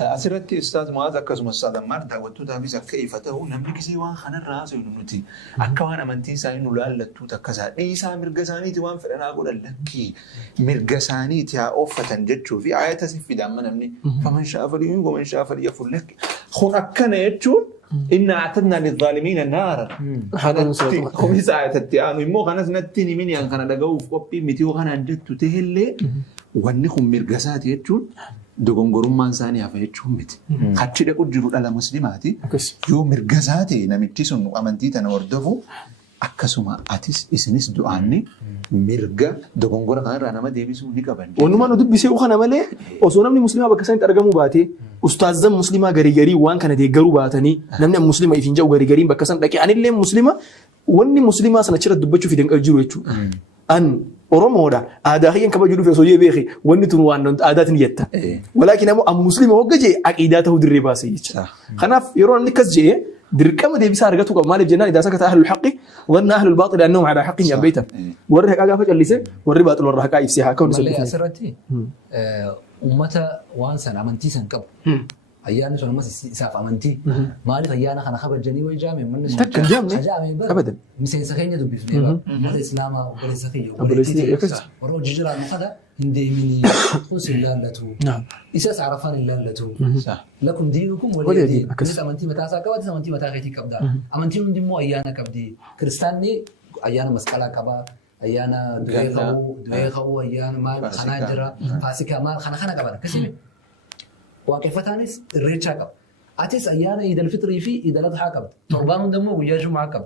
أسرتي أستاذ معاذ أكسم الصادم مرتا وتوتا بيسا كيف تهو نملك سيوان خنا الرأس ونوتي أكوان أمنتي ساين ولا لتوتا كذا إيسا مرجساني توان فرنا أقول لك مرجساني تيا أوفة جتشو في آية في دام مني فمن شاء فليؤمن ومن شاء فليكفر لك خون أكنا يتشون إن أعتدنا للظالمين نارا خميس آية التيان ومو خنا نتني مني أن خنا دعوه فوبي متيو خنا جتو تهلي وانكم مرجسات يتشون دغونغورمان ثاني افيچو مت خاچي دقو جيرو دالا مسلماتي يو مرغزاتي نمتي سن امنتي تنوردفو اكسوما اتيس اسنس دعاني مرغا دغونغور كان رانا ديبيسو نيكبن ونما ندب بيسو خنا ملي وسونمني مسلمه بكسان ترغمو باتي استاذ مسلمه غري وان كان دي غرو باتني نمني مسلمه يفنجو غري بكسان دقي اني لي مسلمه وني مسلمه سنچره دبچو في دنقل جيرو يچو ان أورومودا آداهين كبا جلو في سوجي بيخي ونتون وانن آدات نيتا ولكن أم مسلم هو جي عقيداته درباسي خناف يرون نكز جي دركم دي بيسار جتوك مال الجنان إذا سكت أهل الحق وظن أهل الباطل أنهم على حق يا بيته ورّه كاجا فجأة اللي سه ورّه باطل ورّه كايف سيها كون سبب أسرتي أمته وانسان أمنتي سنكب أيانا شو نمس ساف أمنتي مالك أيانا خنا خبر جني ويجامع من تكن جامع أبدا مسين سخين يدو بيفنيبا مال الإسلام وقال سخين ورو جيجرا نقدا هندي مني خوس الله لتو نعم إساس عرفان الله لتو لكم دينكم ولا دين كنت أمنتي متى ساكوا تس أمنتي متى خيتي كبدا أمنتي من دمو أيانا كبدي كريستاني أيانا مسكلا كبا أيانا دويخو أيانا مال خناجرا فاسكا مال خنا كبا كسيمي وكيف تانيس الريتشا كب أتيس أيانا إذا الفطر في إذا لا تحاكم تربان دمو ويا جمعة كب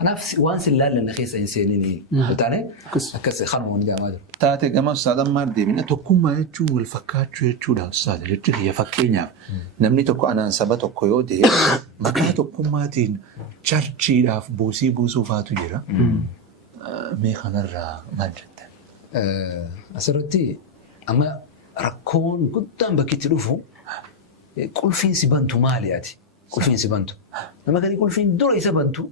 أنا في وانس الله لنا خيس إنسانيني بتاعنا أكس خانم ونجا ماذا تاتي كما أستاذ ماردي من أتوكم ما يجوا والفكات يجوا ده أستاذ يجوا هي فكينيا نمني تكو أنا سبت كويودي ما كاتوكم ما تين شرشي راف بوسي بوسو فاتو جرا ميخنا را ما جدا أسرتي أما ركون قدام بكيت لوفو كل فين سبنتو مالياتي كل فين سبنتو لما قال كل فين دور يسبنتو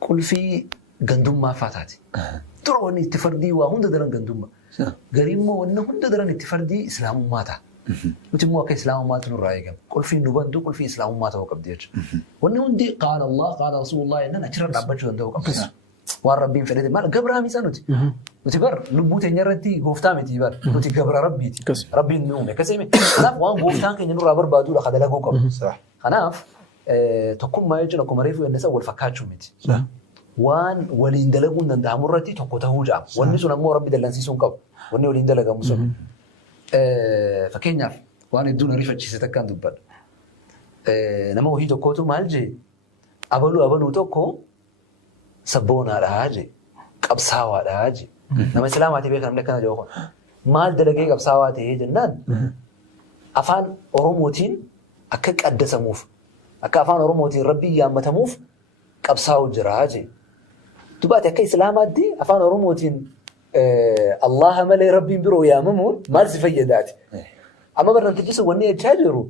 كل في غندوم ما فاتاتي دور وني تفردي وهند درن غندوم غريمو ون هند درن تفردي اسلام ماتا متمو كاسلام ماتا نرايغ كل فين نبندو كل في اسلام ماتا وقبديج ون هندي قال الله قال رسول الله ان انا تشرب دبجو ندو قبس والربين فريد مال قبرها ميسانوتي وتبر لبوتي نيرتي غوفتامي تبر وتي قبر ربيتي ربي نومي كسيمي خلاف وان غوفتان كن نور رابر بادو لا خدلا غوكم صح خلاف تكون ما يجي لكم ريفو الناس اول فكاتشو ميتي وان ولين دلغون نند امرتي تكو تهوجا ونسو نمو ربي دلنسيسون قب وني ولين دلغا مسو فكينيا وان دون ريفچي ستكان دبل نمو هي تكوتو مالجي ابلو تكو سبونا راجي قبساوا راجي نما سلاماتي بيكم لكنا جوخ مال دلغي قبساوا تي جنان افان اوروموتين اكك قدسموف اكا افان اوروموتين ربي يامتموف قبساو جراجي تبات اكي سلاماتي افان اوروموتين الله ملي ربي برو ياممون مال سفيدات اما برن تجس وني تشاجرو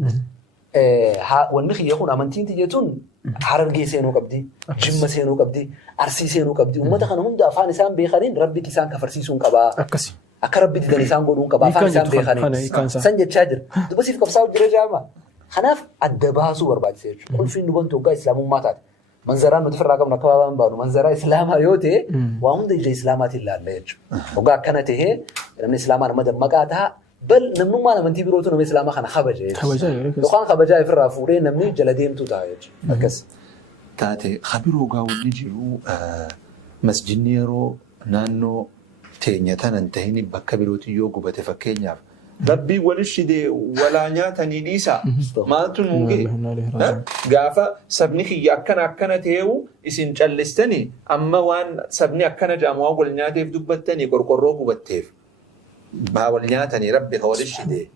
ونخي يكون امنتين تيجتون حررجي سينو قبدي جيم سينو قبدي ارسي سينو قبدي امتا كان هم دافان سان بيخرين ربي كيسان كفرسيسون قبا اكسي اكربي تدليسان غودون قبا فان سان بيخرين سنج تشاجر دبسي كبساو جرجاما خناف ادباسو ورباج سيج كل في نبنتو غا اسلام ماتات منزران متفرقم نكبابان بانو منزرا اسلام يوتي وهم دي اسلامات الله ليج وغا كانته من اسلامان مدمقاتها بل نمنو ما نمنتي بروتو نم اسلام خنا خبجه لو كان خبجه يفرافورين نمني جلديم تو تايج اكس تاتي خبرو غاو نجيرو مسجد نيرو نانو تينيتان انتهيني بكبروتي يوغو بتفكينيا ربي ولشدي ولا نياتني نيسا ما تنوغي غافا سبنيخي يأكنا تيو اسين جلستني اما وان سبني أكنا جاموا ولنياتي فدوبتني قرقروه بتيف باولنياتني ربي هولش دي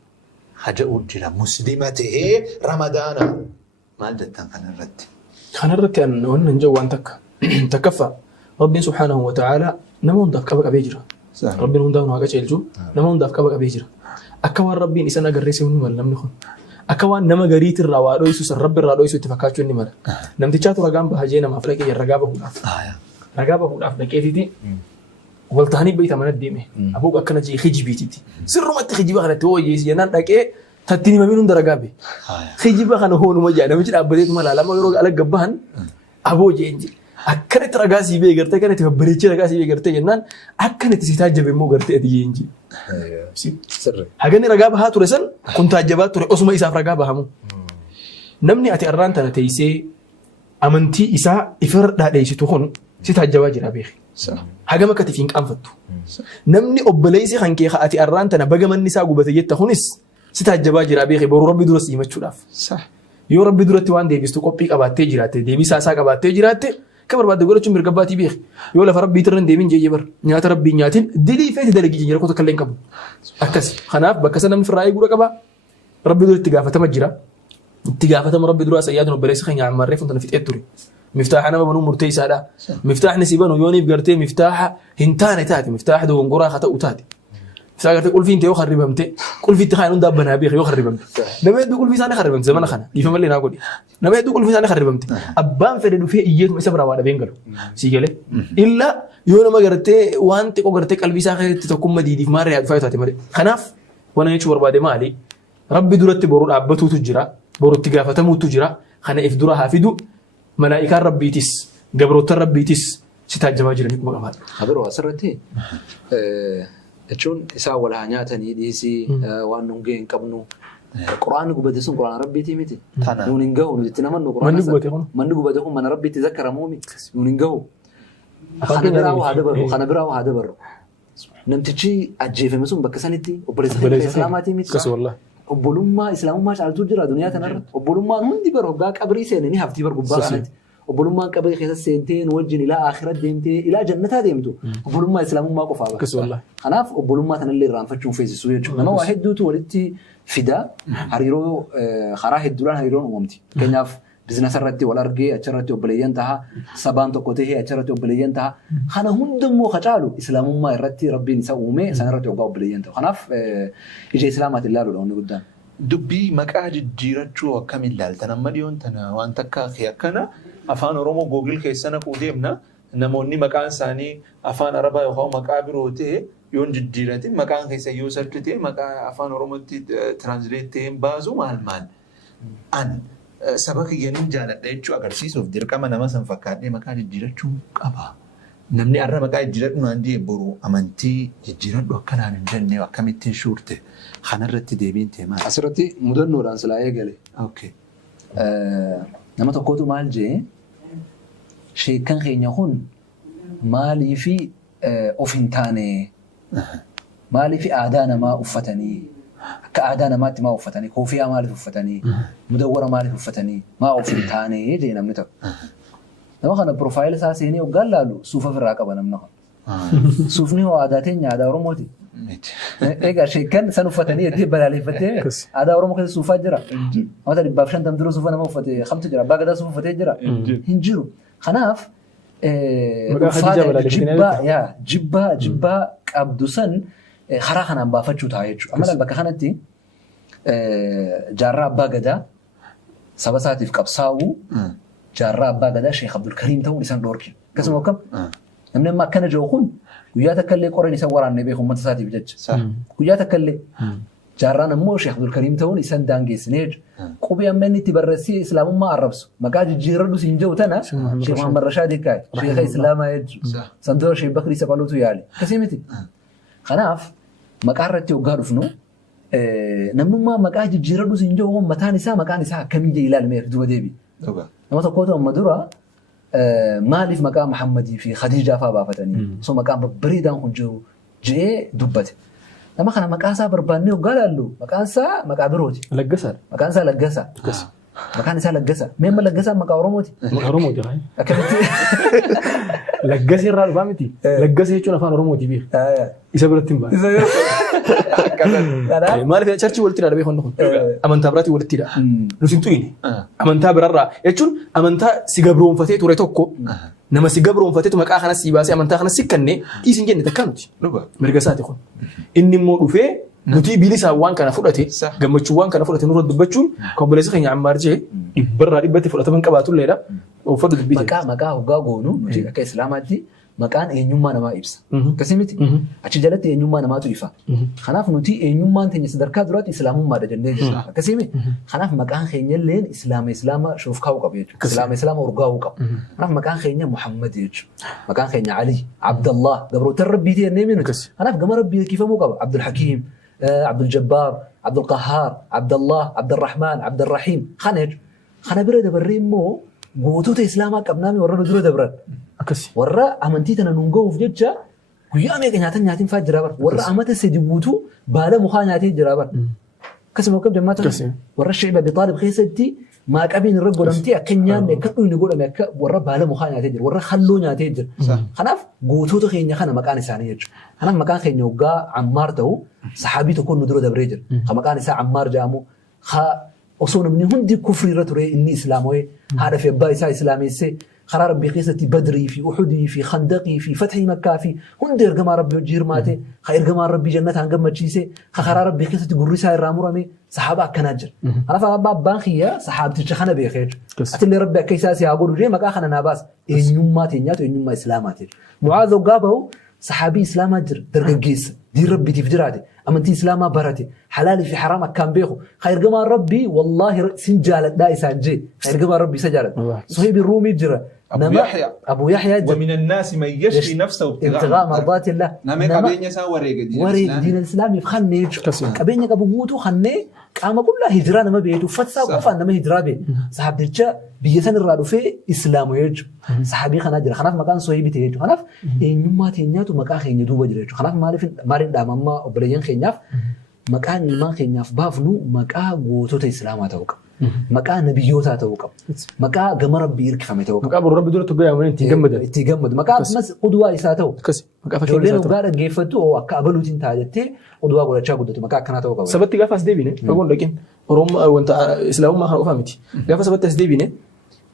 حاجة أوجلا مسلمته رمضان ما لدتن خنا الرد أن نجوا أنتك تكفى ربي سبحانه وتعالى نمون داف كبك أبيجرا ربي نمون داف نواجه يلجو نمون داف كبك أبيجرا أكوان ربي إنسان أجرسي وني ولا منخن Akka waan nama gariitti irraa waa dho'isu san rabbi irraa dho'isu itti fakkaachuu inni mala. Namtichaatu ragaan bahajee namaaf dhaqee ragaa bahuudhaaf dhaqeetiti wal ta'anii beeyta mana deeme. Aboo akkana jee hijibiititi. Sirrumatti hijiba kanatti hooyyees jennaan dhaqee tattiin himamiin hunda ragaa bee. Hijiba kana hoonuma jaa namichi dhaabbateetu mala lama yeroo ala gabbahan aboo jee inji. Akkanatti ragaa sii bee gartee kanatti babbareechee ragaa sii bee gartee jennaan akkanatti si taajjabe immoo gartee ati jee inji. Hagani ragaa bahaa ture san kun taajjabaa ture osuma isaaf ragaa bahamu. Namni ati arraan tana teessee amantii isaa ifirra dhaadheessitu kun si taajjabaa jira beeki. Hagam akkati fi hin qaanfattu. Namni obboleessi kan kee ati arraan tana baga manni isaa gubate jetta kunis si taajjabaa jira beeki boruu rabbi duras himachuudhaaf. Yoo rabbi duratti waan deebistu qophii qabaattee jiraatte deebisaa isaa qabaattee jiraatte kan barbaadde godhachuun mirga abbaatii beeki. Yoo lafa rabbii tirran deemin jeeyye bar nyaata rabbii nyaatin dilii feeti dalagii jira rakkoo takka illee hin qabu. Akkasi kanaaf bakka sana namni firraa eeguu qaba. Rabbi dura itti gaafatama jira. Itti gaafatama rabbi duraa sayyaadun obboleessi kan nyaamarree fuuldura fixee ture. Miftaaxa nama banuu murteessaadha. Miftaaxni si banu yooniif gartee miftaaxa hin taane taate miftaaxa dogongoraa haa ta'u taate. Isaa gartee qulfiin ta'e yoo harribamte qulfiitti kaan hundaa banaa beeka yoo harribamte. Nama hedduu qulfii isaanii harribamte zamana kana dhiifa mallee naa godhi. Nama hedduu qulfii isaanii harribamte. Abbaan fedhe dhufee iyyeetuma isa biraa waa dhabeen galu. Sii galee. Illa yoo nama gartee waan xiqqoo gartee qalbii isaa keessatti tokkummaa diidiif maarree yaa dhufaa taate malee. Kanaaf waan jechuu barbaade maali? Rabbi duratti boruu dhaabbatuutu jira. Boruutti gaafatamuutu jira. Kana if dura haa fidu. Malaa'ikaan rabbiitis gabroota rabbiitis si taajjabaa jiranii kuma qabaadha. Habiroo asirratti jechuun isaa wal haa nyaatanii dhiisii waan nungee hin qabnu. Quraanni gubate sun quraana rabbiitii miti. Nuun hin gahu nuti namannu quraana. Manni gubate kun mana rabbiitti zakkaramuu miti. Nuun hin gahu. Kana biraa waa dabarru. Namtichi ajjeefame sun bakka sanitti obboleessa islaamaatii miti. Obbolummaa islaamummaa caaltuu jira duniyaa tanarra. Obbolummaan hundi bara hoggaa qabrii seenanii haftii bar gubbaa kanatti. Obbolummaan qabrii keessatti seentee wajjin ilaa akhirat deemtee ilaa jannataa deemtu. Obbolummaa islaamummaa qofaa bara. Kanaaf obbolummaa tanallee irraanfachuun feesisuu jechuudha. Nama waa hedduutu walitti fida hariiroo karaa hedduudhaan hariiroon uumamti. Fakkeenyaaf biizinasa irratti wal argee achirratti obboleeyyan taha sabaan tokko tahee achirratti obboleeyyan taha. Kana hundammoo qacaalu islaamummaa irratti rabbiin isa uume sanarratti hoggaa obboleeyyan tahu. Kanaaf ija islaamaatiin ilaaluudha wanni guddaan. Dubbii maqaa jijjiirachuu akkamiin ilaaltan amma dhiyoon tana waan takka akkana afaan Oromoo Googil keessa naquu deemna namoonni maqaan isaanii afaan Arabaa yookaan maqaa biroo ta'e yoon jijjiiratin maqaan keessa yoo sarkite maqaa afaan Oromootti tiraansileet ta'een baasu maal an saba kiyyaniin jaaladha jechuu agarsiisuuf dirqama nama san fakkaadhee maqaa jijjiirachuu qaba. Namni arra maqaa jijjiiradhu naan jee boru amantii jijjiiradhu akkanaan hin jenne akkamittiin shuurte kanarratti deebiin ta'e maal? Asirratti mudannoodhaan silaa eegale. Nama tokkotu maal jee sheekan keenya kun maalii fi of hin taane maalii fi aadaa namaa uffatanii akka aadaa namaatti maa uffatanii koofiyaa maaliif uffatanii mudawwara maaliif uffatanii maa of hin taane jee namni tokko. Nama kana profaayil isaa seenee hoggaan laalu suufa ofirraa qaba namni kun. Suufni hoo aadaa teenya aadaa Oromooti. Egaa sheekan san uffatanii itti balaaleffattee aadaa Oromoo keessa suufaa jira. Namata 250 dura suufa nama uffatee kamtu jira abbaa gadaa suufa uffatee jira hin jiru. Kanaaf jibbaa qabdu san karaa kanaan baafachuu ta'a jechuudha. Amma bakka kanatti jaarraa abbaa gadaa saba isaatiif qabsaa'uu jaarraa abbaa gadaa Sheekh Abdul Kariim ta'uun isaan dhoorkin. Akkasuma akkam namni amma akkana jiru kun guyyaa takka illee qoreen isa waraannee beeku uummata isaatiif jecha. Guyyaa takka illee jaarraan ammoo Sheekh Abdul Kariim ta'uun isaan daangeessinee jechuudha. Qubee amma inni itti barreessee islaamummaa arrabsu maqaa jijjiirradhu siin jiru tana Sheekh Muhammad Rashaad Eekkaay Sheekha Islaamaa jechuudha. Santoora Sheekh Bakrii Sabaluutu yaali. Akkasii miti. Kanaaf maqaa irratti hoggaa dhufnu namnummaa maqaa jijjiirradhu siin jiru mataan isaa maqaan isaa akkamii jee ilaalmee duba deebi. Nama tokkotu amma dura maaliif maqaa Muhammadii fi Khadiijaa fa'aa baafatanii osoo maqaan babbareedaan kun jiru jee dubbate. Nama kana maqaa isaa barbaannee hoggaa laallu maqaan isaa maqaa birooti. Laggasaa. Maqaan isaa Laggasaa. Maqaan isaa Laggasaa. Meemma Laggasaan maqaa Oromooti. Maqaa Oromooti. Akkamitti? Laggasi irraa dhufaa miti. Laggasi jechuun afaan Oromooti beeku. Isa biratti hin baane. Maaliif charchii walitti dha beeku kun? Amantaa biraatiin walitti dha. Nuti hin tuyine. Amantaa birarraa jechuun amantaa si gabroonfatee ture tokko nama si gabroonfateetu maqaa kanas si baasee amantaa kanas si kannee dhiisin jenne takka nuti. Mirga isaati kun. Inni immoo dhufee nuti bilisa waan kana fudhate gammachuu waan kana fudhate nurra dubbachuun koboleessa keenya Ammaar jee dhibbarraa dhibbatti fudhataman qabaatulleedha uffata dubbite. Maqaa hoggaa goonu nuti akka islaamaatti maqaan eenyummaa namaa ibsa. Akkasii miti achi jalatti eenyummaa namaatu ifa. Kanaaf nuti eenyummaan teenya sadarkaa duraatti islaamummaadha jennee jirra. Akkasii miti kanaaf maqaan keenya illee islaama shofkaa'uu qaba jechuudha. Islaama urgaa'uu qaba. Kanaaf maqaan keenya Muhammad jechuudha. Maqaan keenya Ali, Abdallah gabroota rabbiiti jennee minuti. Kanaaf gama rabbii hiikifamuu qaba. Abdul Hakiim, Abdul Jabbaar, Abdul Qahhaar, Abdallah, Abdurrahmaan, Abdurrahiim. Kana bira dabarree immoo gootota islaamaa qabnaami warra nu dura dabran. Warra amantii tana nuun ga'uuf jecha guyyaa meeqa nyaatiin fa'aa jira bara. Warra amata sadi guutuu baala mukaa nyaatee jira bara. Akkasuma akka jammaata warra Sheikh Abi Taalib keessatti maaqabiin irra godhamtee akka nyaanne akka dhuyni godhame akka warra baala mukaa nyaatee jira. Warra halluu nyaatee jira. Kanaaf gootota keenya kana maqaan isaanii jechuudha. Kanaaf maqaan keenya hoggaa Ammaar ta'u saxaabii tokkoon nu dura dabree jira. Ka maqaan isaa Ammaar jedhamu osoo namni hundi kufrii irra ture inni islaamoyee haadha fi abbaa isaa islaameessee karaa rabbii keessatti badrii fi uxudii fi khandaqii fi fathii makkaa fi hundi ergamaa rabbii hojii hirmaate ka ergamaa rabbii jannataan gammachiise ka karaa rabbii keessatti gurri isaa irraa murame sahaaba akkanaa jira. Kanaaf abbaan kiyya sahaabticha kana beekee jechuudha. Atillee rabbi akka isaa si haa godhu jee maqaa kana naa baas eenyummaa teenyaatu eenyummaa islaamaati. Mucaaz hoggaa bahu saxaabii islaamaa jira dargaggeessa diin rabbiitiif jiraate amantii islaamaa barate halaalii fi haraam akkaan beeku ka ergamaa rabbii wallaahi sin jaaladhaa isaan jee ka ergamaa rabbii isa jaaladha. Suhaybi ruumii jira. أبو يحيى ومن الناس من يشري نفسه ابتغاء مرضات الله نما كابينيا سا وريق دين الإسلام يفخني كابينيا كابوتو خني قام كلها هجران ما بيتو فتسا قفا نما هجرا بي صحاب درجة بيسن الرادو في إسلام يجو صحابي خناجر خناف مكان صهيبي تيجو خناف إنما تينياتو مكان خيني دوبا جريجو خناف مارين دامما وبريين خينياف مكان ما خينياف بافنو مكان غوتو تإسلام توقع مكان نبيوتا توقع مكان جمر بيرك فما توقع مكان برب دول تجاه من تجمد مكان بس قدوة إساتو كسي مكان فشل لأنه قارن جيفتو أو أكابلو تنتاجتي قدوة ولا شاء قدوة مكان كنا توقع سبت جافس ديبينه فقول لكن روم وانت إسلام ما خلوا فهمتي جافس سبت ديبينه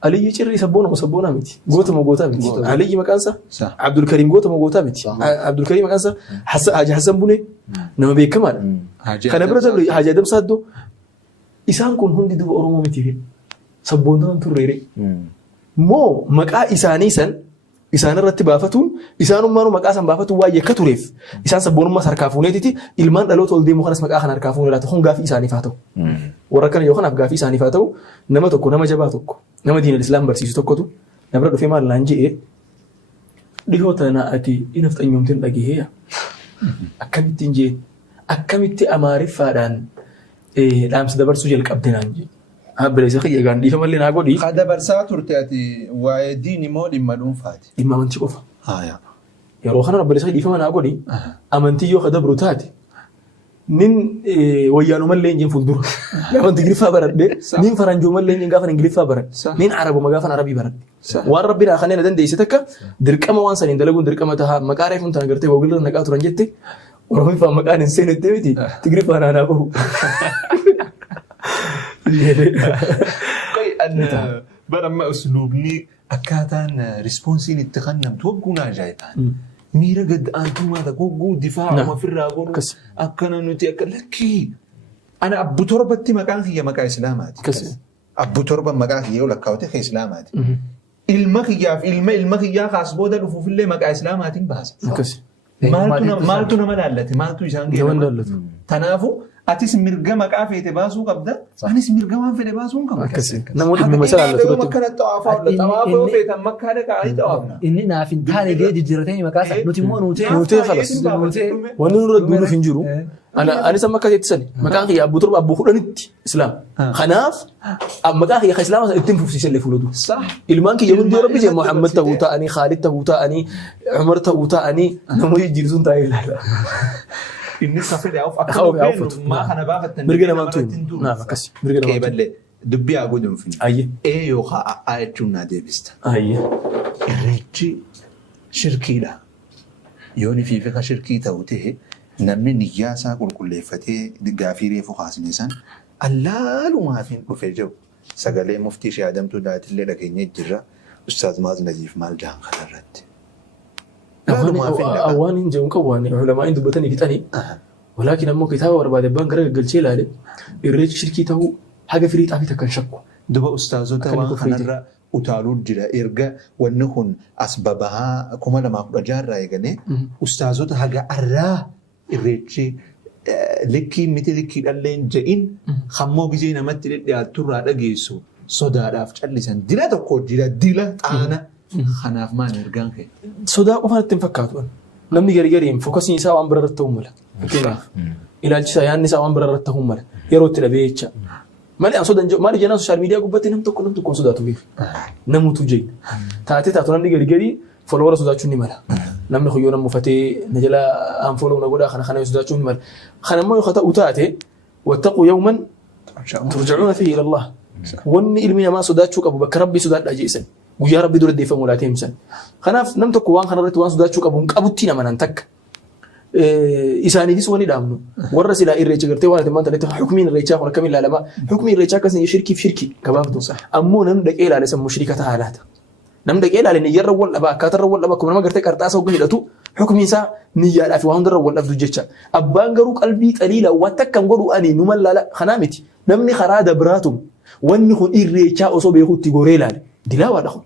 علي يشري سبونا متي قوت موجوتا متي علي مكان سا عبد الكريم قوت موجوتا متي عبد الكريم مكان سا حسن بني نما بيكمل خنا برزل حاجة دم صادو إسان كون هندي دو أورمو متيفين سبوندان توريري مو مكا إساني سن إسان الرتبافتون إسان مانو مكا سن بافتو واي كتوريف إسان سبون ما سركافوني تيتي إلمان دلو تولدي مخلص مكا خن ركافوني لا تخون غافي إساني فاتو وركن يوخن أفغافي إساني فاتو نما توكو نما جبا توكو نما دين الإسلام برسيس توكو تو نبرد في مال لانجي إيه لهوتنا أتي إنفت أن يومتن لقي هي أكمتين جي أكمتي أماري فادان لامس دبر سجل كابتنانجي هبلي سخي يغان دي فمالي ناغو دي قد برسا ترتاتي وديني مو لمالون فاتي إما منتي قفا يا يرو خنا ربلي سخي دي فما ناغو دي أمنتي يو خدبرو تاتي نين ويانو مالي نجين فندور غافن تغريفا برد نين فرانجو مالي نجين غافن انجليفا برد نين عربو مغافن عربي برد وان ربنا خانينا دن دي ستكا درقما وان سنين دلغون درقما تها مقاريفون تنغرتي وغل نقاتو رنجتي ورمي فا مكان انسين التويتي تغريفا انا ابو كي أن برما أسلوبني أكاتان ريسبونسين التخنم توقعنا جايتان ميرا قد أنتم هذا قو دفاع وما في الرابون أكنا نتي أكلكي أنا أبو تربتي مكان هي مكان إسلاماتي أبو تربة مكان هي ولا كاوتي خي إسلاماتي المخيا خاص بودا لفوف اللي مكان إسلاماتي بحث مالتو نمالالتي مالتو إسانجي تنافو أتيس مرجع مكافئ تباسو قبضة أنيس مرجع ما في تباسو كم نمود مثلا على ثلاثة مكان التوافق ولا توافق في تم مكان كأي توافق إننا في الحالة دي جرتين مكاسب نوتي خلاص ونور الدنيا فينجرو أنا سمع كذا تسني مكان هي أبو ترب أبو خلنت إسلام خناف مكان هي إسلام التيم في سلة فلودو صح إلمان كي يوم دي ربي محمد تبوتا أني خالد تبوتا أني عمر تبوتا أني نموي جيرسون تايل إني سافر أوف أكثر ما أنا باخد مرجنا ما تون نعم كسي مرجنا ما تون دبي أقولهم فين أيه إيه يخا أيتونا ديبست أيه الرجي شركي لا يوني في فكرة شركي توته نمني نجاسا كل فتى دقافيري فخاص نيسان الله لو ما فين بفجو سجله مفتي شهادم تدات اللي لكن يجرا أستاذ ماز نجيف مال جان خلرت أواني جون كواني علماء دبتني كتاني ولكن أمو كتابة ورباد بان قرق قلتي لا الريج شركي تهو حاجة فريد أبي تكن شكو دوبا أستاذوتا وخنرا utaaluu jira erga wanni kun as babahaa 2016 irraa eegale ustaazota haga arraa irreechi likkii miti likkii dhalleen jedhin hammoo gizee namatti dhiyaattu irraa dhageessu sodaadhaaf callisan dila tokko dila xaana kanaaf maal ergaan kee sodaa qofaan ittiin fakkaatu namni gargariin fookasiin isaa waan birarratti ta'uu mala fakkeenyaaf ilaalchisaa yaadni isaa waan birarratti ta'uu mala yeroo itti dhabee jecha malee sodan maali jenna social media gubbatti nam tokko sodaatu beef namutu jey taatu namni gargari follower sodaachuun ni mala namni khuyoo namu fatee najala an follow na goda kana sodaachuun ni mala kana mo khata utaate wattaqu yawman turja'una fihi ila Allah wanni ilmi namaa sodaachuu qabu bakka rabbi sodaadha jeesan guyyaa rabbi dura deefamu laateemsan kanaaf nam tokko waan kana irratti waan sodaachuu qabu qabutti namanan takka isaaniifis wani dhaamnu warra silaa irreecha gartee waan atimaan tanatti hukumiin irreechaa kun akkamiin ilaalama hukumiin irreechaa akkasii shirki gabaabdu ammoo nam dhaqee ilaale san mushrikata haalaata nam dhaqee ilaale niyyarra wal dhaba akkaatarra wal dhaba akkuma nama gartee qarxaasa hogga hidhatu hukumiin isaa niyyaadhaaf waan hundarra wal dhabdu jecha abbaan garuu qalbii qaliila waan takkan godhu ani numa laala kanaa miti namni karaa dabraatum wanni kun irreechaa osoo beekuutti goree ilaale dilaawaadha kun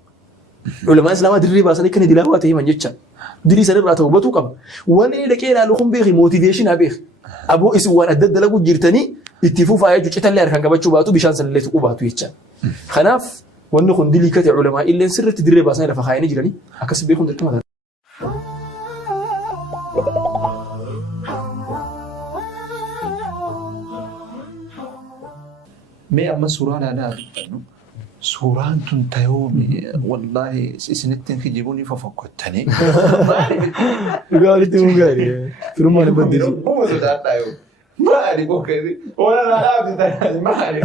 ulamaa islaamaa dirree baasanii kan dilaawaa ta'e man jecha dirii sanirraa ta'ubatuu qaba wanni dhaqee ilaalu kun beeki motiveeshin beeki aboo isin waan adda dalagu jirtanii itti fufaa jechuun citallee harkaan qabachuu baatu bishaan sanillee tuquu baatu jecha kanaaf wanni kun dilii kate ulamaa illee sirriitti dirree baasanii lafa kaayanii jiranii akkasii beekuun dirqama ta'a. mee amma suuraa ilaalaa suuraan tun tayoo wallaahi isinittiin kijibuun ifa fokkottanii. Dhugaa walitti mun gaarii firummaan hin baddeessu. Uma sodaadhaa yoo maali bokkee waan na dhaabsitan maali.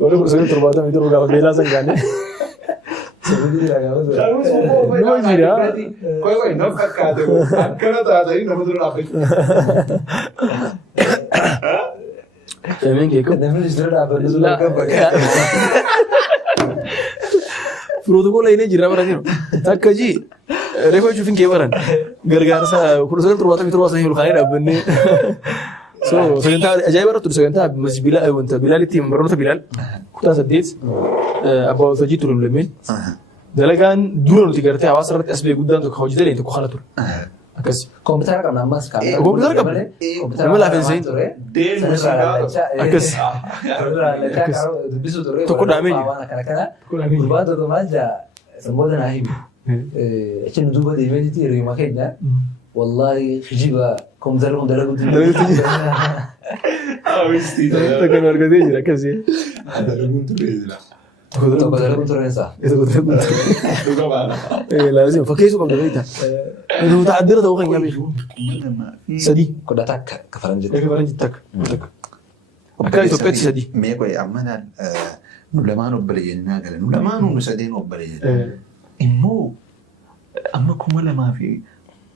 Wali kursanii 70 gaafa beelaa san gaane. Nama jira. Koy nama fakkaate akkana taatanii nama dura dhaabbatu. Jamen kee kun namni dura dhaabbatu sun akka bakka. Protokoola inni jira bara jiru. Takka ji reeffa cuufin kee baran gargaarsa kursanii 70 san hilkaanii dhaabbannee. So sagantaa ajaa'iba irratti sagantaa masjida wanta bilaalitti baroota bilaal kutaa 8 abbaa waltajjii ture lameen dalagaan dura nuti gartee hawaasa irratti asbee guddaan tokko hojii dalee tokko kana ture. Akkas Kompiitara qabna ammas kaa'amee. Kompiitara qabna. Nama laafeen seen. Akkas. Tokko dhaamee jiru. Gurbaan tokko maal jaa samboota naa himi. Achi nu duuba deemee jirti hiriyooma keenya. Wallaahi hijiba kompiitara kun dalaguutu. Tokko nu argatee jira akkasii. Dalaguun turee jira. Tokko dalaguun tureensa. Laaziim fakkeessuu qabda beektaa. متعذرة توقع يا بيخ سدي كنا تاك كفرنجي تاك أكاي توقعت سدي ميكو يا أمنا نلمان وبليين ناقل نلمان ونسدين وبليين إنه أما كم ما في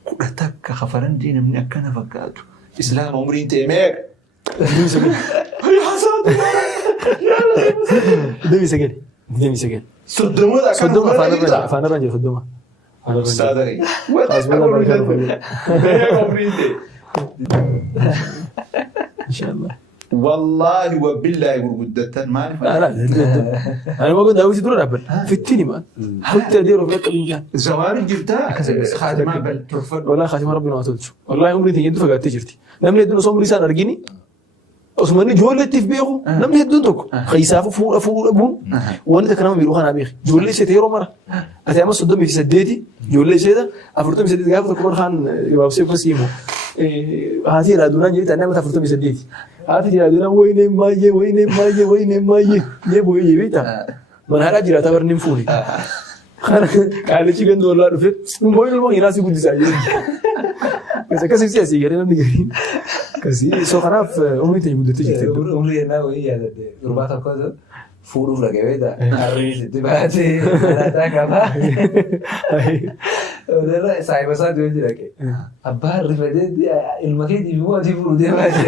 كنا تاك كفرنجي من أكنا فكاتو إسلام عمرين تيميك دمي سجل صدموا فانا رانجل صدموا Sadari. Insyaallah. Wallahi wa billahi gurguddatan maal لا أنا ما قلت أوي تدور أبد في التيني ما قلت أديره في أكل إنجان زواري جبتها خادمة بل ترفض والله خاتم ربنا ما تلش والله عمري تيجي فقعت تجرتي لم يدون صوم رسالة أرجيني أسمعني جول اللي تفبيه لم يدون تك خيسافه فور أبون وأنا تكلم بيروح أنا بيخ جول اللي سيتيرو مرة أتى أمس صدمي في سديتي جول اللي سيدا أفرطم سديت قاعد تكبر خان يبغى بسيف فسيمه هذه لا دونا جيت أنا ما تفرطم سديتي هذه لا دونا وين ما يبغى يبيتا من هذا جرا تبر نمفوني قال لي شيء $1 في موبايل ما يناسي كل شيء كذا سياسي يعني نبي قرين كذي سو خلاص عمري تجي تجي عمري أنا ويا رباط الكذا فورو لقى بيدا أريد تبعتي أنا تكابا وده سايبر ساعة دوجي لك أبار رفدت المكان دي هو دي فورو دي ماشي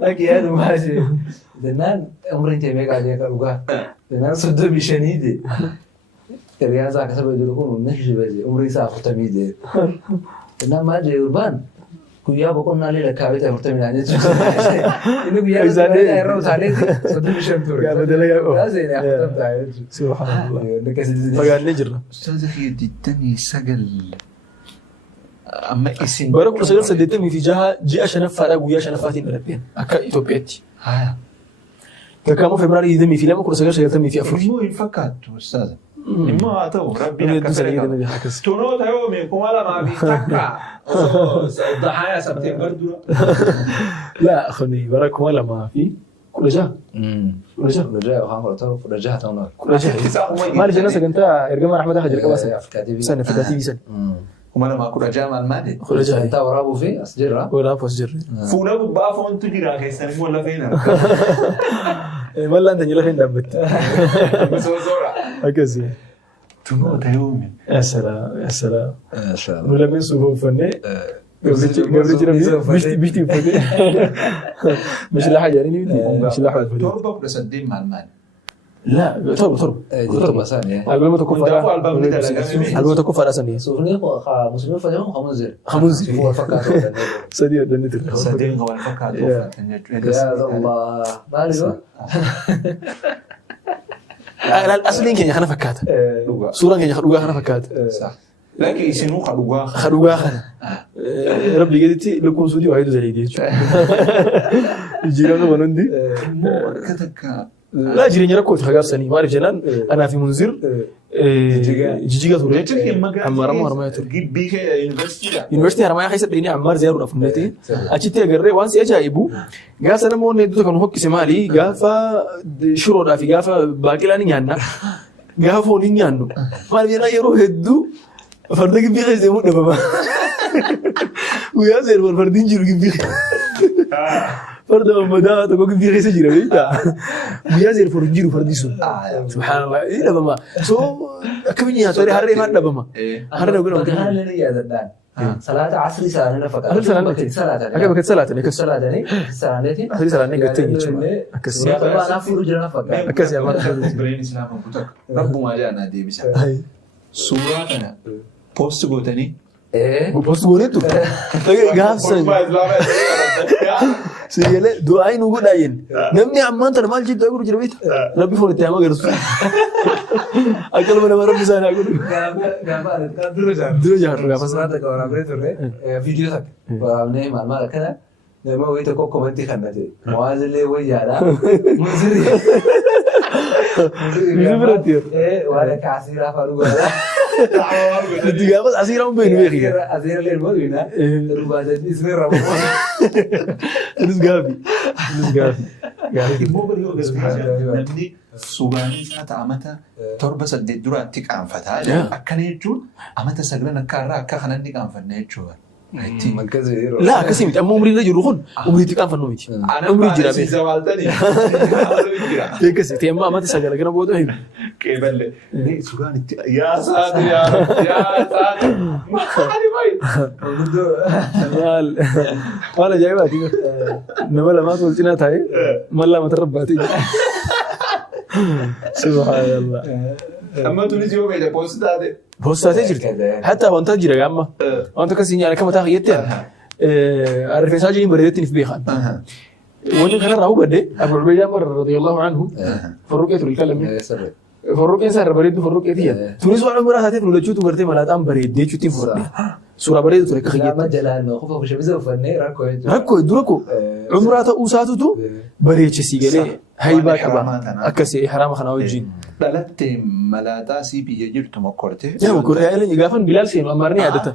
لكن هذا ماشي دنان عمري تبعك عليه كروجا دنان صدق بيشنيدي الرياضة كسبة جلوكون ونحش بيجي عمري ساعة ختميدي دنان ما جاي أوربان guyyaa boqonnaa leela kaabee ta'e furtamii naan jechuudha. Inni guyyaa boqonnaa irra utaalee soddomii shan ture. Gaafa dalagaa qabu. Gaazeen afurtam taa'e jechuudha. Subhanallah. Fagaannee jirra. Ustaaza kiyya 29 amma isin Bara 1986 ji'a shanaffaadhaa guyyaa shanaffaatiin dhaladheen akka Itoophiyaatti. haya Kakkaammoo Febraarii 22 1994. immoo hin fakkaattu ustaaza. Immoo haa ta'u rabbiin Namni akka hedduu fedhe sanii qaba. akkas. Tunoota yoo mee 2001 osoo dahaaya Sabteembar dura. Laa akhoni bara 2016. Kudha jaha. Kudha jaha yookaan kudha jaha ta'uu nama. Kudha jaha. Maali jenna sagantaa ergama rahmataa kan jalqabaa sana. Afrikaa TV. Sana Afrikaa TV sana. 2016 maal maali? Kudha jaha. Sagantaa waraabuu fi as jirra. Waraabuu as jirre. Fuula gubbaa foontu jira keessan immoo lafa hin argamu. Mallaan tanya lafa hin dhaabbatte. Misoosora. Akkasii. Tunoota yoo mee. Assalaam. Nu lameen suufa uffannee. Gabrichi bishti uffannee. Mishilaa hajaanii ni miti. Mishilaa uffannee. 718 maal maali? Laa torba. Torba isaanii. Albama tokko Hundaafuu fadhaa. albaamni dalagamee. Albama tokko fadhaa sanii. Suufni musliima fayyadamu hamuun Hamuun ziri. Wal fakkaatu. Sadii addanii ture. Sadeen kan wal fakkaatu uffatan jechuudha. Ya Allah. Maali yoo? Asliin keenya kana fakkaata. Dhugaa. Suuraan keenya dhugaa kana fakkaata. Laki isinuu ka dhugaa. Dhugaa kana. Rabbi gaditti lukkuun suutii waa hedduu zaliidee jechuudha. Jijjiiramni waan hundi. Immoo akka takka. Laa jireenya rakkooti hagaafsanii maaliif jennaan anaa fi Munzir Jijiga ture. Ammaaramoo Haramayaa ture. Gibbii kee yuunivarsiitiidha. Yuunivarsiitii Haramayaa keessatti dhiyeenii Ammaar ziyaaruudhaaf hundate achitti agarree waan si ajaa'ibu gaafa namoonni hedduutu kan hokkise maali gaafa shiroodhaa fi gaafa baaqelaa ni nyaanna gaafa foon ni nyaannu maaliif jennaan yeroo hedduu farda gibbii keessa deemuu dhabama. Guyyaa seera fardiin jiru gibbii farda mammadaa tokko gibbii keessa jira beektaa guyyaa seera fardiin jiru fardi sun subhaanallah ni dhabama soo akkamiin nyaatu harree maan dhabama harree dhuguu Bakka haalli ni yaadadhaan. Salaata asrii salaanirra fakkaata. Asrii salaanirra. Salaatanii. Akka bakka salaatanii akkas. Salaatanii. Salaanneetiin. Asrii salaannee gattee jechuudha. Akkasii. Suuraa anaaf fuudhu jiran fakkaata. Akkasii amma. Bireen islaama kutaa. Rabbumaa jaanaa deebisa. Suuraa kana poosti gootanii. Poosti gooneetu. Gaafsan. Sigalee du'aa hin godhaa jenni. Namni ammaan tana maal jettu aguru jira beekta. Rabbi foon itti hamaa garsu. Akka lama nama rabbi isaanii aguru. Gaafa Dura jaarru gaafa suuraa takka waraabnee turre viidiyoo takka waraabnee maal akkana nama wayii tokko komantii kannate mawaazillee wayyaadha. Bisu biratti yeroo. Waan akka asiiraa fa'aa dhugaadha. Itti gaafas asiiraa hin beeknu beekii. Asiirallee ilmoo duwinaa dhugaatanii isinirra bu'uun. Innis gaafi. Immoo bari yoo namni suuraanii isaa amata 7-8 duraatti qaanfataa akkana jechuun amata 9 akka irraa akka kanatti qaanfanna jechuudha. Laa akkasii miti amma umriin irra jiru kun umriitti qaanfannu miti. Umrii jira beeku. Akkasii ta'e amma amata 9 kana booda himu. Qeeballe suuraan itti yaasaatu maali bayi. Maal ajaa'ibaati nama lamaatu wal cinaa taa'ee mallaa matarra baatee jira. Subhaanallah. Amma tunis yoo beekte poosti taate. Poostaatee jirti. Hatta wanta jira gaamma. Wanta akkasii nyaara akka mataa kiyyatte rifeensaa jiniin bareedetti nif beekan. Wanti kanarraa hubadde Abu Ubaydaa radiyallahu anhu farruqeetu ilkalame. Farruqeen isaa irra bareeddu farruqeetiyya. Tunis waan biraa taateef lolachuutu gartee malaaxaan bareeddee jechuutiin fudhadhe. Suuraa bareedu ture akka kiyyatte. Gaafa jalaan qofa bushabisa uffannee rakkoo jechuudha. Rakkoo hedduu rakkoo. Umraa ta'uu isaatutu bareechisi galee haybaa qaba. Akkasii haraama kanaa wajjin. Dhalattee malaaxaa sii biyya jirtu mokkortee. Yaa mokkortee gaafan Bilaal seenu ammaarni yaadata.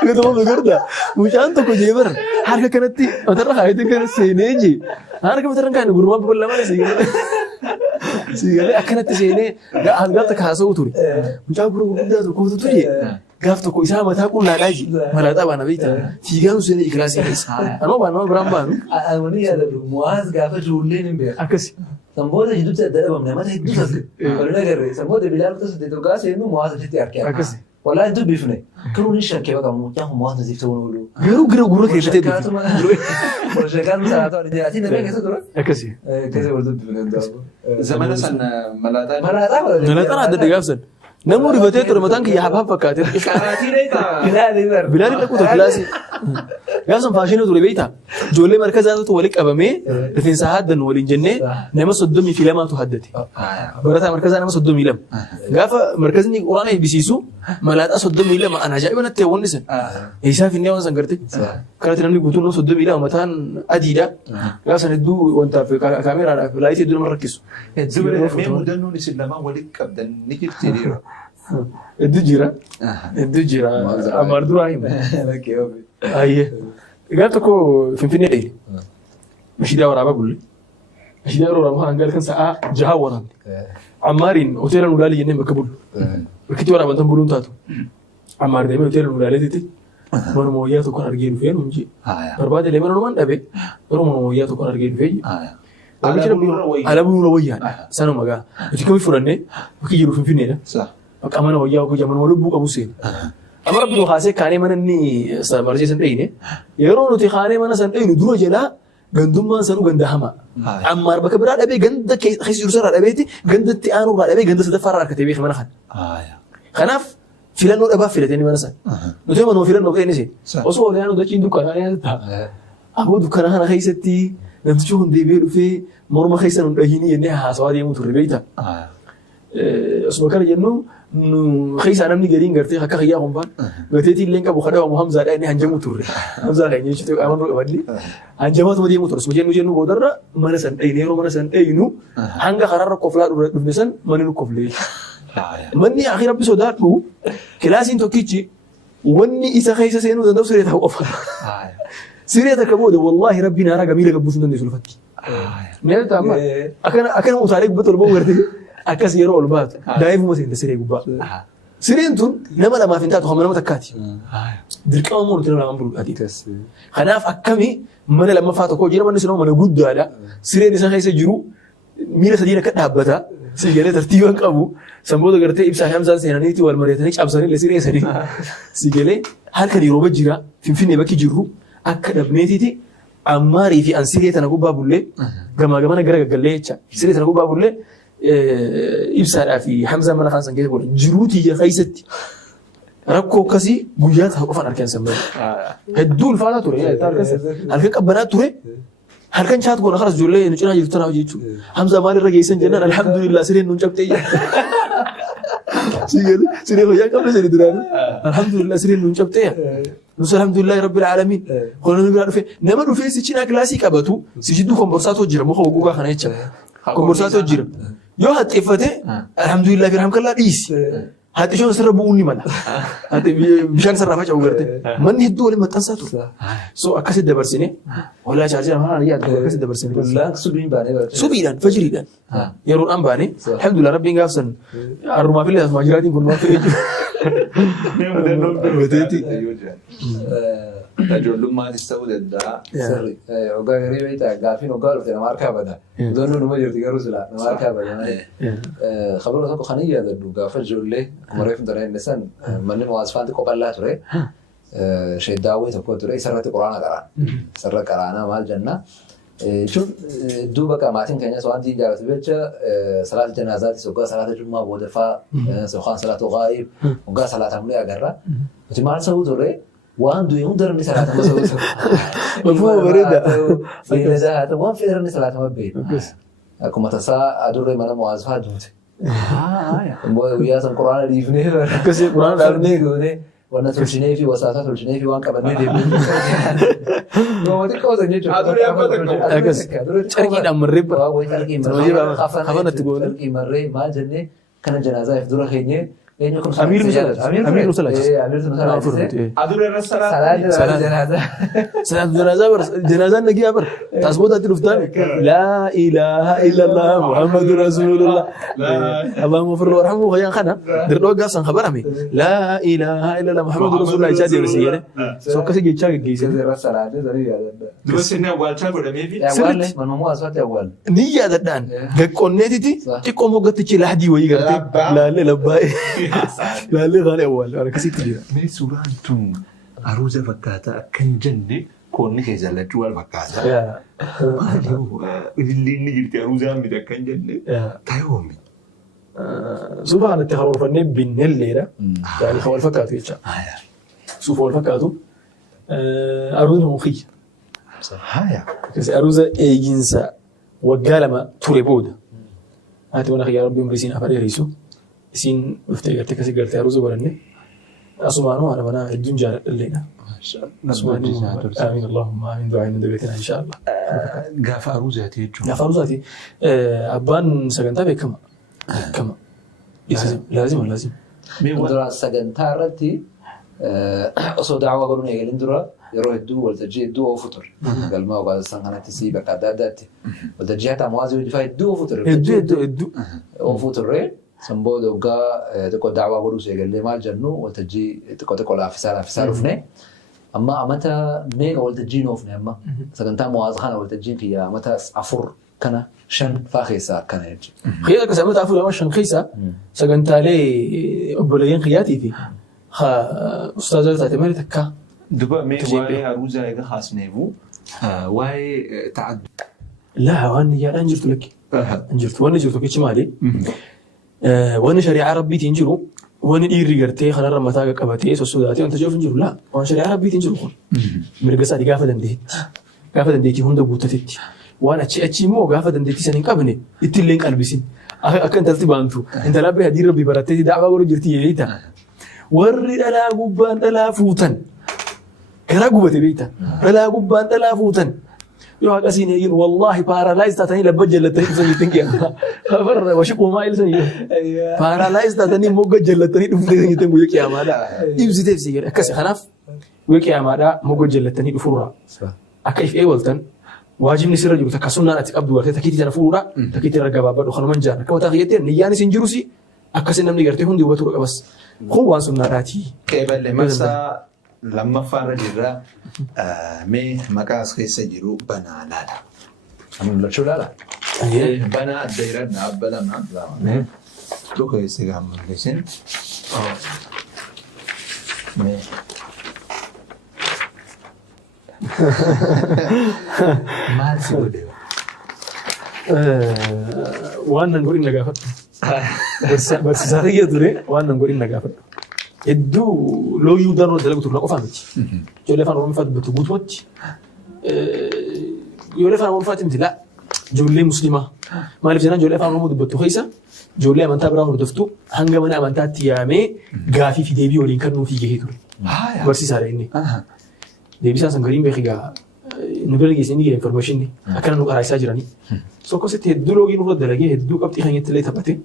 Akkasuma beekarta mucaan tokko jeebar harka kanatti matarra kaayatee kana seenee jee harka matarra kaayanii gurmaa babal'amaa siigalee akkanatti seenee gaafta kaasa'u ture. Mucaa gurguddaa tokkotu ture gaaf tokko isaa mataa qullaadhaa jee malaaxaa baana beekta fiigaan seenee ikilaasii keessa. Anoo baan nama biraan baanu. Ani yaadatu Mu'aaz gaafa ijoolleen hin beeku. Akkasi. Sanboota jidduutti adda dhabamne mata hedduu tasse. Waliin agarree sanboota Bilaal tasse tokko seenuu Mu'aaz achitti harkee. Akkasi. Wallahi tu bifne. Kanu ni shakkee baga mucaan Mu'aaz nasiif ta'uu oolu. Garuu gara gurra keessatti deebi. Shakaan salaatu adii ati namni keessa tura. Akkasi. Keessa walitti bifne. Zamana sana malaaxaa. Malaaxaa adda gaafsan. نمو رفتي ترى متانك يا حباب فكاتي بلاد لكو تكلاسي قاسم فاشينه ترى بيتا جولي مركزات ولك أبامي رفين ساعات دن ولين جنة نما صدمي في لما تحدثي برتا مركز أنا ما صدمي لم قافا مركزني قرانه بيسيسو ملات أصدمي لم أنا جاي من التوان نسن إيشاف إني وان سنقرتي كانت نمني قلتوا له صدمي لم متان أديدا قاسم ندو وانت في كاميرا في لايتي دون مركزو ميمو دنو نسل لما ولك أبدا نجيب تريرا الدجرة أمر دراهم أيه قالت لكو فين إيه مش داور على بقول مش داور على ما قال كان ساعة جهاورا عمارين أوتيل الولالي جنة مكبول بكتير ورا بنتهم بلون تاتو عمار دايما أوتيل الولالي تي من مويات وكان أرجين فين ونجي برباد اللي من رومان أبي من مويات وكان أرجين فين على بنو رويان سنو مجا تكمل فرنة بكي يروح فين هنا أكمل وياه وكي جمن ولو بوك أبو سين أمر بدو خاسة كاني من إني سامرجي سنتينه يرون وتي خاني من سنتين دروج جلا gandum man sanu ganda hama amma baka birada be ganda khis yursar abeti ganda tianu ba be ganda sadafar arkate khimana khan khanaf filan no aba filateni manasa no tema no filan no be nisi oso leano da chin dukana ya ta abu dukana hana khaisati namtu hunde be rufe morma khaisan dahini ne ha sawadi mutu rebeita اسمه كان جنو خيس أنا من جرين قرتي هكا خياهم بان قرتي لين كابو خدوا محمد أني هنجمو توري حمزة يعني شو تقول أمانو بدلي هنجمات ما دي موتور اسمه جنو بودرة ما نسن أي نيرو ما نسن أي نو هنگا خرار كفلات بنسن ما نلو كفلي مني أخيرا بسودات لو كلاسين توكيتشي وني إذا خيس سينو دندو سريته وقف سريته كبود والله ربنا رجع ميلك بوسنا نسولفتي نيل تامر أكن مصاريك بتول بوغرتي أكاس يرو البات دايف مسين تسري جبا سرين تون لما في انتهى هم لما تكاتي ذلك أمور تنا أمور أديكس خناف أكمي من لما فاتوا كوجينا من نسنا من جود هذا سرين نسنا هاي سجرو ميلا سدينا كده هبتا سجلة ترتيبا كابو سمبود قرتي إبسا همزة سينانيتي والمريتنيش أبصاري لسرين سري سجلة هل كان يروب جرا في نبكي جرو أكد بنيتي أماري في أنسيرية أنا جوبا بقول له جماعة أنا جرا قال لي سرية أنا جوبا بقول له إبسار في حمزة من خانسان كده بقول جروتي يا خيستي ركو كسي جوجات هقفنا أركان سمبل هدول فانا توري هل كان بنات توري هل كان شات قول خلاص جولي نجنا يفتنا وجيتشو حمزة مالي رجيسن جنان الحمد لله سرين نجاب تيجي سرين خويا قبل سرين دران الحمد لله سرين نجاب تيجي نص الحمد لله رب العالمين قلنا نبي في نما في سيتشنا كلاسيك أبتو سيجدو كمبرساتو جرا مخو وجوكا خنايتشا كمبرساتو جرا يو هتفته الحمد لله في رحمك الله ديس هاتي شو سربوني ملا هاتي بيشان سرفا جاو غرتي من هدو ولا متنساتو سو اكاسي دبرسيني ولا شارجي ما انا يا اكاسي دبرسيني لا سبين باني سبيدان فجريدان يرون ام باني الحمد لله ربي غافسن الرما في الناس ماجراتي كل ما في تجول ما تستود الدعاء سري وقال ريبيتا قافين وقالوا في نماركا بدا دونو نمجر تقروا سلا نماركا بدا خبروا تقو خنية دلو قافل جولي مريف درين نسان من مواسفان تقو قال لا تري شيء داوي تقو تري سرت قرآن قرآن سرت قرآن مال جنة شو دوبا كماتين كنيا سوان دي جالس بيتشا صلاة الجنازات سوقا صلاة الجمعة بودفا سوقان صلاة غائب وقا صلاة عملية قرة وتمال سووا تري وان دو يوم درني صلاة ما سويته مفهوم بريدة فإن ذا وان في درني صلاة ما بين أكو متسا أدور من موازفة دوت ويا سن قرآن ريفني كسي قرآن ريفني كونه وانا تلشني في وساطة تلشني في وان كمان مدي ما ودي كوزا نيجو أدور يا بدر أكس تركي دم الرب تركي مرة ما جنة كان جنازة يفدور خيني أمير نسلاج أمير نسلاج أدور الرسالة صلاة جنازة نجي أبر تسبوت أتلفتان لا إله إلا الله محمد رسول الله اللهم اغفر له وارحمه وخيان خنا دردوا قاصن خبرامي لا إله إلا الله محمد رسول الله إشادي رسيله سو كسي جيتشا جيسي الرسالة دروس إنه أول شيء ولا ميفي أول من مو أسوات أول نيجي هذا دان كونيتي تكون وقت تشيل حدي ويجرتي لا لا لباي لا لا غالي أول أنا كسيت جيرا من سوران توم أروزة فكاتا كن جنة كوني خزالة جوال فكاتا اللي نجرت أروزة ميدا كن جنة تايومي suufa kanatti haroorfannee binneelleedha. Yani kan wal fakkaatu jecha. Suufa wal fakkaatu. Aruuza mukhiyya. Kasi aruuza eeginsa waggaa lama ture booda. Haati mana khiyyaa rabbiin bisiin afaan dheerisu. Isiin dhuftee gartee kasi gartee aruuza godhanne. Asumaanuu haadha manaa hedduun jaaladhalleedha. آمين اللهم آمين دعائنا دبيتنا إن شاء الله. قاف أروزاتي جو. قاف أروزاتي أبان سجنتا بكم كم لازم. درا سجنتا رتي أصو دعوة قولنا يقولون درا يروح الدو والتجي الدو وفطر. قال ما وقال سانغنا تسيب قعدات والتجي حتى موازي ودفاع الدو وفطر. الدو وفطر رين. سنبودو قا تكو دعوة قولوا سيقول لي ما الجنو والتجي تكو لا فسار فني. أما أمتى ميغا والتجين وفني أما سكنتا موازخانة والتجين فيها أمتى أفر كنا شن فاخيسا كنا يجي خيالك سأمت أفر أما شن خيسا سكنتا لي أبوليين خياتي في خا أستاذة تعتمري تكا دبا مي واي أروزا إيغا خاص نيفو واي تعد لا وأنا يا أنجرت لك وأنا جرت لك شمالي وأنا شريعة ربي تنجرو وأنا إيري قرتي خلنا رمتاك كبتي سوداتي وأنت جوف نجرو لا وأنا شريعة ربي تنجرو خون مرقصاتي قافة دنديتي هم دبوتتي وأنا أشي مو قافة دنديتي سنين قبني يتلين قلبسين أكن تلتي بانتو أنت لا بهدي ربي برتي دعوة قولوا جرتي يليتا ورد لا قبان لا فوتن كلا قبتي بيتا لا قبان لا فوتن يو هكذا يقول والله بارالايز تاتني لبجل لتني تنكي خبر وشكو ما يلسني بارالايز تاتني موجل لتني دفني تنكي ويكي أمادا يبزي تفسير أكسي خلاف ويكي أمادا موجل لتني دفورا أكيف إيه ولتن واجب نسير رجل تكسرنا أتقبل وقت تكيتي تنفورا تكيتي رجبا بدو خلنا من جانا كم تغيير نياني سنجروسي أكسي نمني قرتي هندي وبتروق بس هو وانسنا راتي كيبل مسا لما فرج الرا مي مكاس خيس جرو بنا لالا أنا لا شو لا بنا الديرة نابلا ما تو خيس كام لسن مي ما سوده وانا نقول إنك عفت بس سارية دري وانا نقول إنك عفت إدو لو يودانو دلقو تقول قفامتي جولي فان رومي فات بتقول واتي جولي فان رومي فات لا جولي مسلمة ما لف جنان جولي فان رومي دبتو خيسا جولي من تابراه ردفتو هنگا من أمانتات تيامي غافي في ديبي ولين كنو في جهيدو برسي ساريني ديبي ساسن غريم بخيغا نبرة جيسيني كي إنفورميشن ني أكنا نو أرايسا جراني سوكو ست هدو لوجي نو ردلقي هدو قبتي خانية تلي تبتي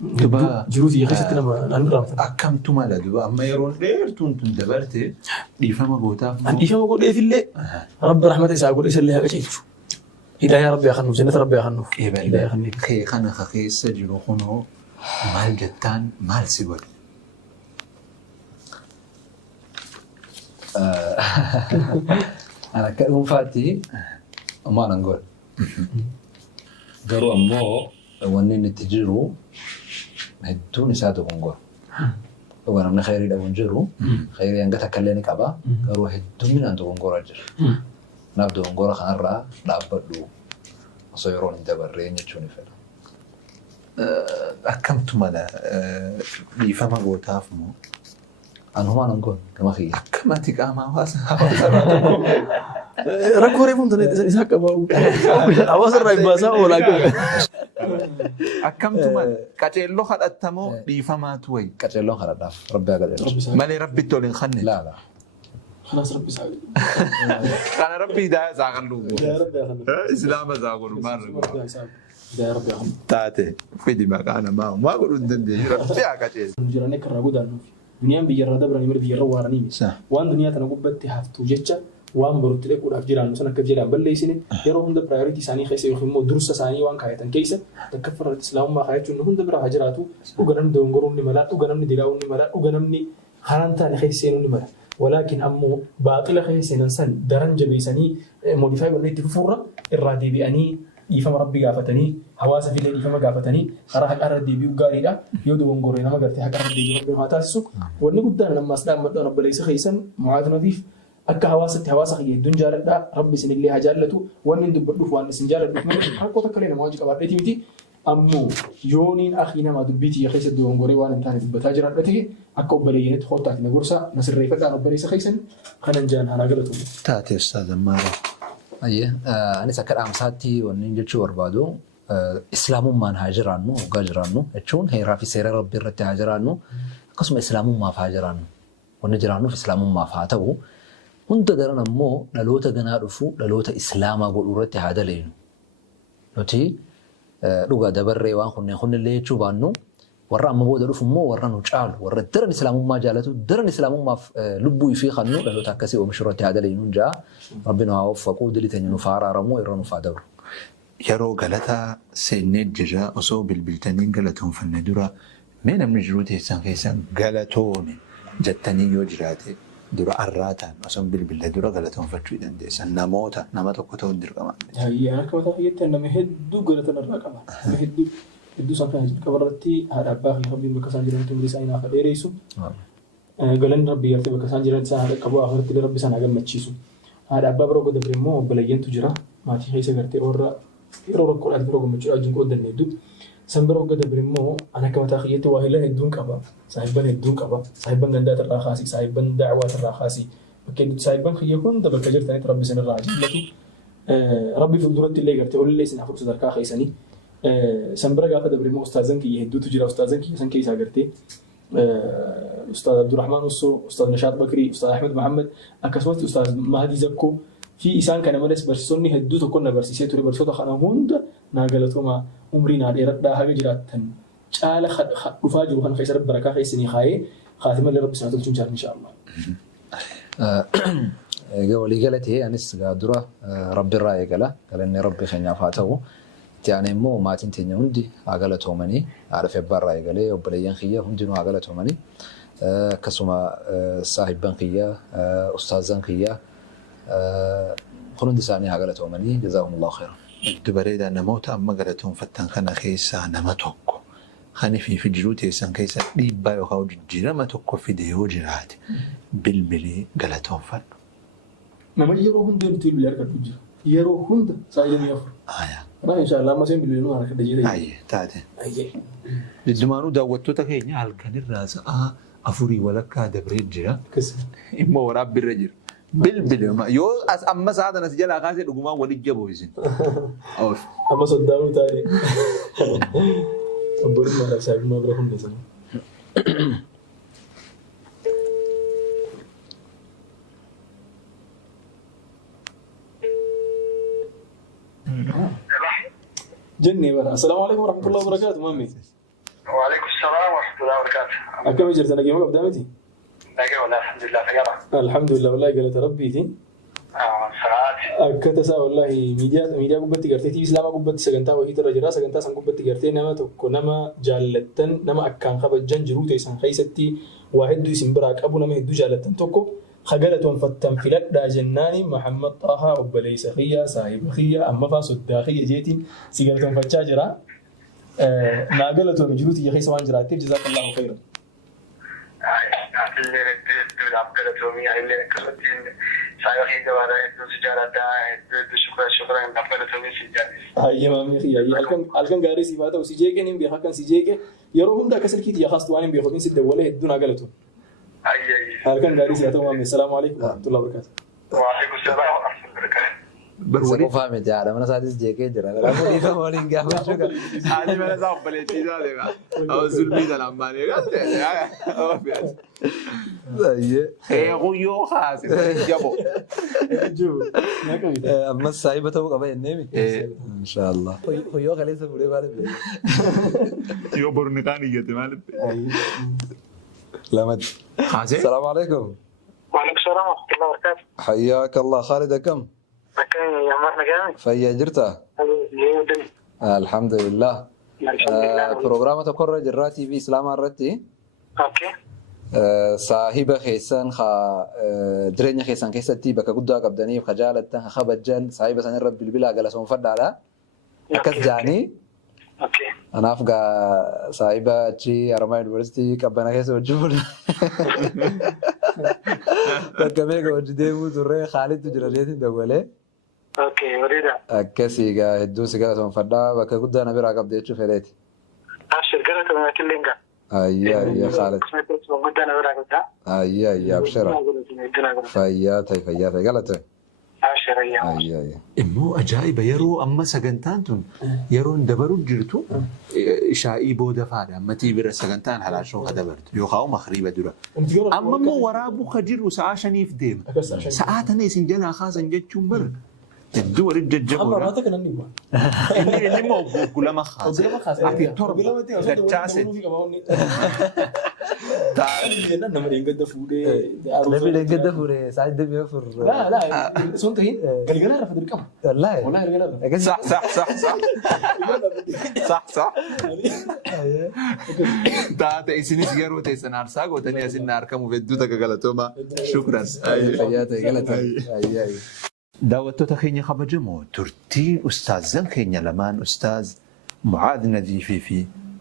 دبا جروتي خيستنا ما نرام أكم تمالا دبا أما يرون غير تون دبرتي ديفما بوتا ديفما بوتا في الليل رب رحمته سأقول إيش اللي هكذا هداية ربي أخنو جنة ربي أخنو هداية خني خي خنا خيس جلو خنو مال جتان مال سيبر أنا كأم فاتي ما نقول قالوا أمو ونين التجرو هدوني سادو كونغور وانا من خيري لو نجرو خيري ان كتكلني كبا قالوا هدوني انت كونغور اجر نبدو كونغور خنرا دابدو صيرون انت برين يچوني فلا أكمت مالا ليفما غوتافمو أنا هو أنا نقول كما خي أكمتك أما واسا ركوري فهمت إسحاق أبو أواصل رأي باسا ولا كذا أكمت مالا كاتيلو خدتمو ليفما توي كاتيلو خدتنا ربي أقدر مالي ربي تولين خني لا خلاص ربي ساعد كان ربي دا زاغلو يا ربي أخلو إسلام زاغلو مار يا ربي أخلو تاتي في دماغ أنا ما أقول دندي ربي أكاتيل جراني كراغو دانو دنيا بيجرا دبرني مر بيجرا وارني وان دنيا تنقبت هفتو جتة وان برد لك ولا أفجران مثلا كفجران بل ليسني يروح هند برايورتي ثاني خيسة يخدموا دروس ثاني وان كايتن كيسة تكفر الإسلام ما خايت إنه هند برا هجراتو وجنم دونغرون نملا وجنم ندلاون نملا وجنم ني هرانتا نخيسين نملا ولكن أمو باطل خيسين إنسان درن جبيسني موديفاي ونيت فورا الرادي بأني يفهم ربي قافتني حواس في الليل يفهم قافتني خرا حق أرد ديبيو قاريدا يودو ونقولنا ما قرتي حق أرد ديبيو ربي ما تاسسو ونقدر لما أسلام مدة رب ليس خيسا معاذ نظيف أكا حواس خيّ الدنيا ردا ربي سن اللي هجالته وان دبلوف وان سنجال الدكمن حقو تكلينا مواجه كبار ديتي أمو يونين أخينا ما دبيتي يا خيس الدون قري وأنا تاني دبتاجر أرتيه أكو بلينت خطة نقرصا نصر ريفة أنا بليس خيسن خلنا جان أنا قلتهم تاتي أستاذ مارا أيه أنا سكر أمساتي وننجل شو أربادو إسلام ما نهاجرانو وقاجرانو تشون هي رافي سير ربي رتي هاجرانو قسم إسلام ما فهاجرانو ونجرانو في إسلام ما فاتو هنت درنا مو للوتا جنارفو للوتا إسلام أقول رتي هذا لينو نتي لوجا دبر ريوان خن اللي تشوفانو ورا ما بود رفو مو ورا نوجال ورا درن إسلام ما جالته درن إسلام ما لبوي في خنو للوتا كسي ومشروع هذا لينو جا ربنا وفقه دليل تنينو فارا رمو يرنو فادور يرو غلطة سنة ججا أصو بالبلتانين غلطهم فندورا من المجرود هسان كيسان غلطوني جتاني يوجراتي دورا أراتان أصو بالبلتانين غلطهم فتويدان ديسان نموتا نموتا كتو ندر كمان هاي أنا كما تخيلت أن مهدو غلطنا الرقم مهدو سانكان كبرتي هذا باقي خبين بكسان جيران تملي ساينا فديريسو غلن ربي يرتي بكسان جيران سان كبو آخرتي لربي سان أغم متشيسو هذا بابرو قد بريمو بلايين تجرا ما تي هيسا غرتي أورا yeroo rakkoo dhaati biroo gammachuu ajjin qooddanne hedduu san biroo gada birimmoo ana akka mataa kiyyaatti waa hila hedduun qaba saahibban hedduun qaba saahibban gandaat irraa kaasii saahibban dacwaat irraa kaasii bakka hedduutti saahibban kiyya hunda bakka jirtanitti rabbi isin irraa jillatu rabbi fuulduratti illee gartee olillee isin afur sadarkaa keessanii san bira gaafa dabrimmoo ustaazan kiyya hedduutu jira ustaazan kiyya san keessaa gartee ustaaz Abdurrahmaan Ussoo ustaaz Nashaat Bakrii ustaaz Ahmed Muhammad akkasumas ustaaz Mahdi Zakkoo في إنسان كان مدرس برسوني هدوء تكون برسيسة تري برسوته خنا هوند ناقلتهما عمرنا ديرت ده هاي جراتن شال خد رفاجو خن خيسر بركة خيسني خاي خاتم اللي رب سمعت الجنجار إن شاء الله. قولي قالت هي أنس قادرة ربي الرأي قاله قال إني ربي خنيا فاته يعني مو ما تنتين عندي عقلتهم مني عارف يبار رأي قاله وبليان خيا هم جنوا عقلتهم مني كسمة صاحب بنقية أستاذ خيا خلون دساني عقلتهم مني جزاهم الله خيرا. دبريدا نموت أما قالتهم فتن خنا خيسا نمتوكو خاني في جلوتي سان كيسا ديبا يخاو جيرا ما توكو في ديو جرات بالبلي قالتهم فن. نما يروحون دير تيل بليار كتوجر يروحون ده سايلين يفر. رأي إن شاء الله ما سين بلينو أنا كده جيدا. تاتي. الزمانو داوتو تكيني على كان الراس أفوري ولا كاد بريد جرا. كسر. إما وراب بالرجل. بالبلي ما يو أما ساعة أنا سجل أخاذ الأجماع ولي جابوا يزين. أوف. أما صدقوا تاني. أمبوري ما رأسي ما برهم نزل. جني برا. السلام عليكم ورحمة الله وبركاته مامي. وعليكم السلام ورحمة الله وبركاته. أكمل جرتنا كيف قدامتي؟ لا والله الحمد لله خيرا. الحمد لله والله قالت ربي تين. ساعات. كتسا والله ميديا قبتي قرتي تي إسلام قبتي سجنتا وهي ترى جرا سجنتا سان قبتي قرتي نما تكو نما جالتن نما أكان خبر جنجرو تيسان خيستي واحد دو سنبراك أبو نما هدو جالتن تكو خجلتهم فتن فلت دا جناني محمد طه وبليس خيا صاحب خيا أما فاسد داخية جيتين سجلتهم فتشاجرا ناقلتهم جروتي يا خي سوان جراتي جزاك الله خيرا. اللي عبقلتهم يعني اللي كسرتين سايوخي دوارا سجارة دا شكرا عبقلتهم سجارة. هاي مامي خيا هالكن غاري سيفاتا وسيجيك نيم بيها كان سيجيك يروهم دا كسر كيت يا خاص توانين بياخذين سد ولا هدون عقلتهم. هالكن غاري سيفاتا مامي السلام عليكم ورحمة الله وبركاته. وعليكم السلام ورحمة الله وبركاته. برولي فاهمت يا أنا سادس جيكي جرا لا مولي فمولين قام شكرا هذه من زاف بليتي ذا أو زلمي ذا لماني هو يو خاص جابو أما السايبة تو قبل النبي إن شاء الله هو يو خليس بولي بارد يو برنكاني جت مالب لامد السلام عليكم وعليكم السلام ورحمة الله وبركاته. حياك الله خالد كم يا مرحبا جامد. فيا جرتا. الحمد لله. برنامج تقرر جراتي في إسلام الرتي. أوكي. صاحب خيسان خا درنيا خيسان كيستي بك قدوا قبضني بخجالة خبجل صاحب سنة رب البلا جلسون فرد على. أكس جاني. أوكي. أنا أفقى صاحب شيء أرمى يونيفرسيتي كبنا كيس وجبل. تكمل وجديه وزره خالد تجربته دولة. اوكي وريدا أكسيجا هدوسيجا سون فدا بك قد أنا برا قبل تشوف هريتي ابشر قرأت من كلينجا أيا خالد قد انا برا قد أيا أبشرة فياتي قالت ابشر يا أيا immoo ajaa'iba yeroo amma sagantaan tun yeroon dabaruu jirtu shaa'ii booda faadha ammatii bira sagantaan halaashoo ka dabartu yookaan makriiba dura amma immoo waraabuu ka jiru sa'a 5 deema sa'a tana isin jalaa kaasan jechuun bara hedduu walitti jajjaboodha inni immoo gulama kaasa ati torba dachaase نبي نقدر فوري سعيد دبي فور لا سنتين قلقلها رفض الكم والله قلقلها صح صح صح صح صح صح taate isinis garuu teessan aarsaa gootanii asin argamu hedduu takka galatooma shukran فياتي قالت أيا daawwattoota keenya kabajamoo turtiin ustaazan keenya lamaan ustaaz Mucaad Nadiifii fi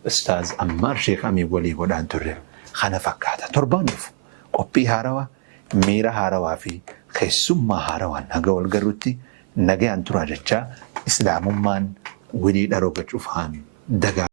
ustaaz Ammaar Sheekh Amiin walii godhaan turre kana fakkaata torbaan dhufu qophii haarawaa miira haarawaa fi keessummaa haarawaan haga wal garrutti nagayaan turaa jechaa islaamummaan walii dharoo gachuuf haan dagaa